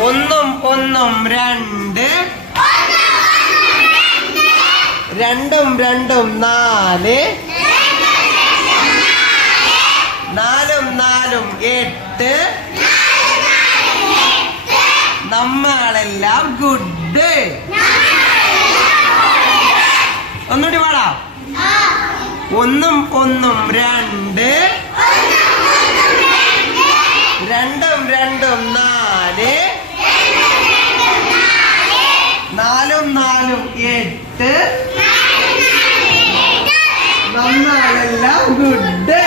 ഒന്നും ഒന്നും രണ്ട്. രണ്ടും രണ്ടും നാല്. നാലും നാലും എട്ട്. നമ്മളെല്ലാം ഗുഡ്. ഒന്നുകൂടി പാടാ. ഒന്നും ഒന്നും രണ്ട്. രണ്ടും രണ്ടും നാല്. നാലും നാലും എട്ട്. നമ്മളെല്ലാം ഗുഡ്